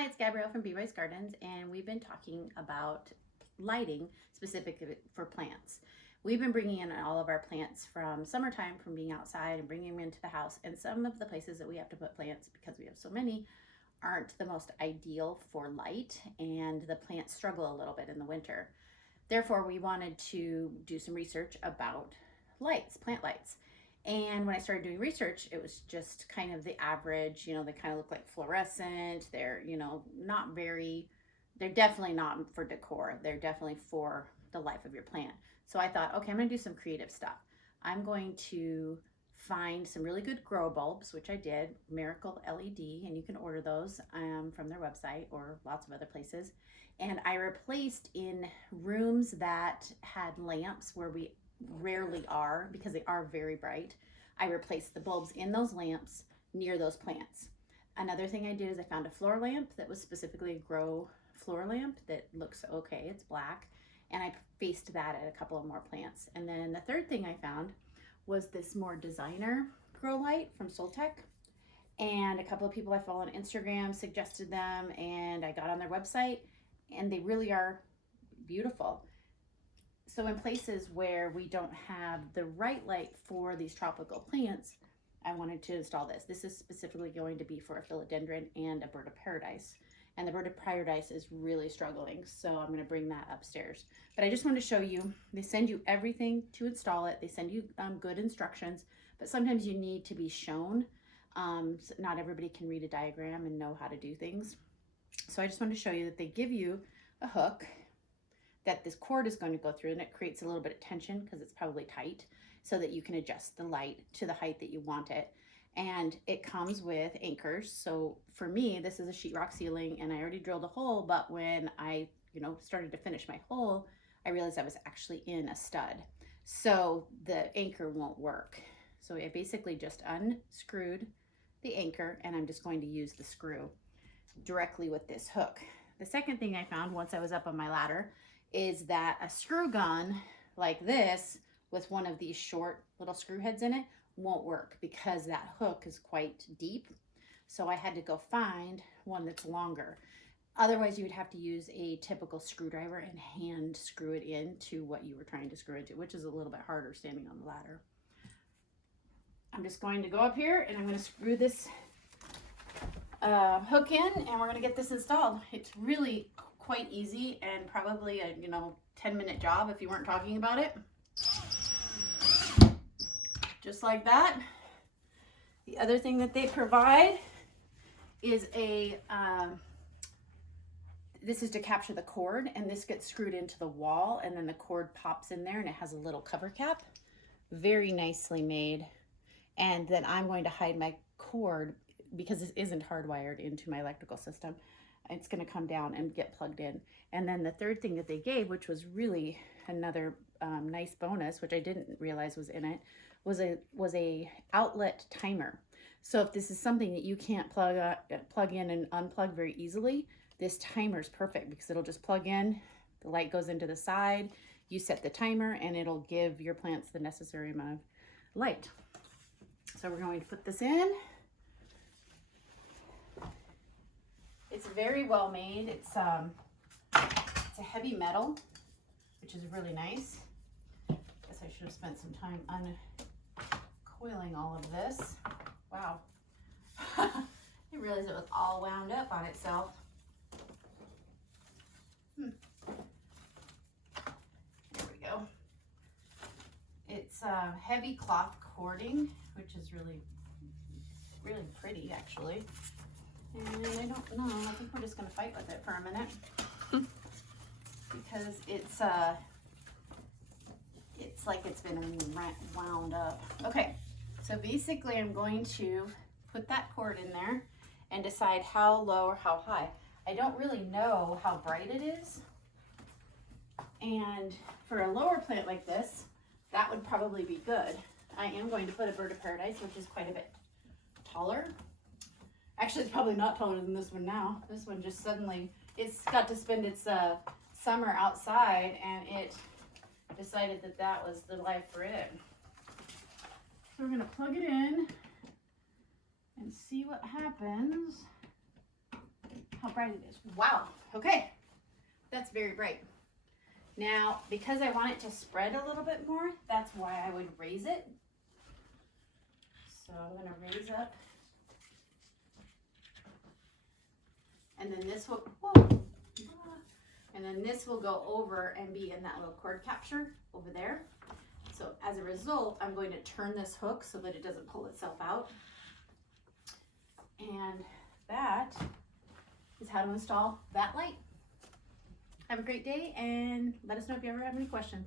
Hi, it's Gabrielle from Bee Boys Gardens, and we've been talking about lighting specifically for plants. We've been bringing in all of our plants from summertime, from being outside and bringing them into the house, and some of the places that we have to put plants, because we have so many, aren't the most ideal for light, and the plants struggle a little bit in the winter. Therefore, we wanted to do some research about lights, plant lights. And when I started doing research, it was just kind of the average, they kind of look like fluorescent. They're, they're definitely not for decor. They're definitely for the life of your plant. So I thought, okay, I'm going to do some creative stuff. I'm going to find some really good grow bulbs, which I did, Miracle LED, and you can order those from their website or lots of other places. And I replaced in rooms that had lamps where we rarely are, because they are very bright, I replaced the bulbs in those lamps near those plants. Another thing I did is I found a floor lamp that was specifically a grow floor lamp that looks okay, it's black, and I faced that at a couple of more plants. And then the third thing I found was this more designer grow light from Soltech, and a couple of people I follow on Instagram suggested them, and I got on their website, and they really are beautiful. So in places where we don't have the right light for these tropical plants, I wanted to install this. This is specifically going to be for a philodendron and a bird of paradise. And the bird of paradise is really struggling, so I'm going to bring that upstairs. But I just wanted to show you, they send you everything to install it. They send you good instructions, but sometimes you need to be shown. So not everybody can read a diagram and know how to do things. So I just wanted to show you that they give you a hook that this cord is going to go through, and it creates a little bit of tension because it's probably tight, so that you can adjust the light to the height that you want it. And it comes with anchors. So for me, this is a sheetrock ceiling, and I already drilled a hole, but when I started to finish my hole, I realized I was actually in a stud, so the anchor won't work. So I basically just unscrewed the anchor, and I'm just going to use the screw directly with this hook. The second thing I found once I was up on my ladder is that a screw gun like this with one of these short little screw heads in it won't work, because that hook is quite deep. So I had to go find one that's longer. Otherwise, you would have to use a typical screwdriver and hand screw it into what you were trying to screw into, which is a little bit harder standing on the ladder. I'm just going to go up here, and I'm going to screw this hook in, and we're going to get this installed. It's really quite easy, and probably a 10-minute job if you weren't talking about it. Just like that. The other thing that they provide is this is to capture the cord, and this gets screwed into the wall, and then the cord pops in there, and it has a little cover cap. Very nicely made. And then I'm going to hide my cord, because this isn't hardwired into my electrical system. It's going to come down and get plugged in. And then the third thing that they gave, which was really another nice bonus, which I didn't realize was in it, was a outlet timer. So if this is something that you can't plug in and unplug very easily, this timer is perfect, because it'll just plug in, the light goes into the side, you set the timer, and it'll give your plants the necessary amount of light. So we're going to put this in. It's very well made. It's a heavy metal, which is really nice. Guess I should have spent some time uncoiling all of this. Wow. I didn't realize it was all wound up on itself. There we go. It's heavy cloth cording, which is really, really pretty, actually. And I don't know, I think we're just going to fight with it for a minute, because it's like it's been wound up. Okay, so basically I'm going to put that cord in there and decide how low or how high. I don't really know how bright it is, and for a lower plant like this, that would probably be good. I am going to put a bird of paradise, which is quite a bit taller. Actually, it's probably not taller than this one now. This one just suddenly, it's got to spend its summer outside, and it decided that that was the life for it. So we're going to plug it in and see what happens. how bright it is. Wow, okay. That's very bright. Now, because I want it to spread a little bit more, that's why I would raise it. So I'm gonna raise up. And then this will, and then this will go over and be in that little cord capture over there. So as a result, I'm going to turn this hook so that it doesn't pull itself out. And that is how to install that light. Have a great day and let us know if you ever have any questions.